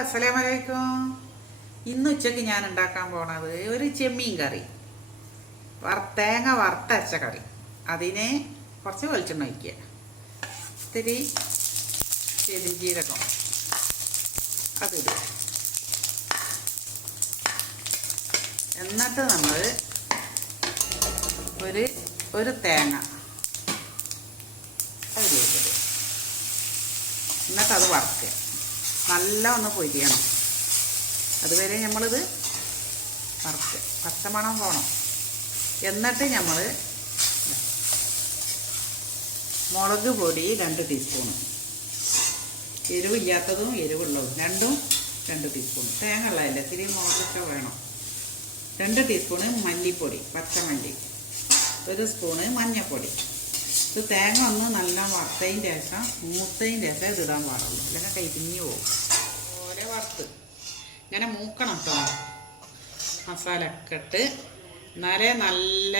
അസ്സലാമലൈക്കും. ഇന്ന് ഉച്ചക്ക് ഞാൻ ഉണ്ടാക്കാൻ പോണത് ഒരു ചെമ്മീൻ കറി, തേങ്ങ വറുത്തരച്ച കറി. അതിന് കുറച്ച് വെളിച്ചെണ്ണ ഒഴിക്കുക, ഇത്തിരി പെരുംജീരകം അതിടുക. എന്നിട്ട് നമ്മൾ ഒരു തേങ്ങ അതിലേക്ക്, എന്നിട്ട് അത് വറുക്കുക. നല്ല ഒന്ന് പൊരിയണം, അതുവരെ നമ്മളിത് വറുക്കുക, പച്ചമണം പോകണം. എന്നിട്ട് നമ്മൾ മുളക് പൊടി 2 ടീസ്പൂണ്, എരിവില്ലാത്തതും എരിവുള്ളതും രണ്ടും 2 ടീസ്പൂൺ. തേങ്ങ ഉള്ളതല്ല, ഇത്തിരി മുളകൊക്കെ വേണം. 2 ടീസ്പൂണ് മല്ലിപ്പൊടി, പച്ചമല്ലി, 1 സ്പൂണ് മഞ്ഞൾപ്പൊടി. ഇത് തേങ്ങ ഒന്ന് നല്ല വറുത്തതിന് ശേഷം മൂത്തതിന് ശേഷം ഇതിടാൻ പാടുള്ളൂ, അല്ലെങ്കിൽ കരിഞ്ഞു പോകും. അതുപോലെ വറുത്ത് ഇങ്ങനെ മൂക്കണം കേട്ടോ, മസാല ഒക്കെ ഇട്ട്. എന്നാലേ നല്ല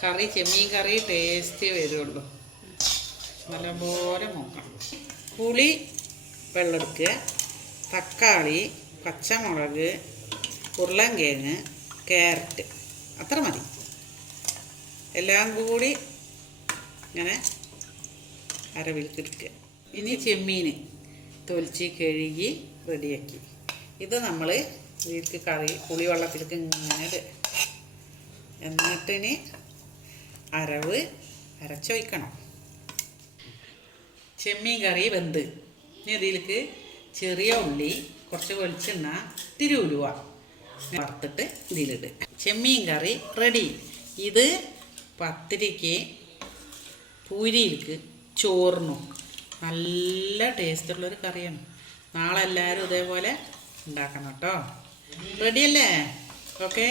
കറി, ചെമ്മീൻ കറി ടേസ്റ്റ് വരുള്ളൂ. നല്ലപോലെ മൂക്കണം. പുളി വെള്ളമെടുക്കുക, തക്കാളി, പച്ചമുളക്, ഉരുളൻകിഴങ്ങ്, ക്യാരറ്റ്, അത്ര മതി. എല്ലാം കൂടി ഇങ്ങനെ അരവിൽക്കെടുക്കുക. ഇനി ചെമ്മീൻ തൊലിച്ച് കഴുകി റെഡിയാക്കി ഇത് നമ്മൾ ഇതിലേക്ക് കറി പുളിവെള്ളത്തിലേക്ക് ഇങ്ങനെ ഇടുക. എന്നിട്ടിന് അരവ് അരച്ചൊഴിക്കണം. ചെമ്മീൻ കറി വെന്ത് ഇനി ഇതിലേക്ക് ചെറിയ ഉള്ളി, കുറച്ച് വെളിച്ചെണ്ണ, ഇത്തിരി ഉലുവ വറുത്തിട്ട് ഇതിലിടുക. ചെമ്മീൻ കറി റെഡി. ഇത് പത്തിരിക്ക്, പൂരിയിലേക്ക്, ചോറിനും നല്ല ടേസ്റ്റുള്ളൊരു കറിയാണ്. നാളെ എല്ലാവരും ഇതേപോലെ ഉണ്ടാക്കണം കേട്ടോ. റെഡിയല്ലേ? ഓക്കേ.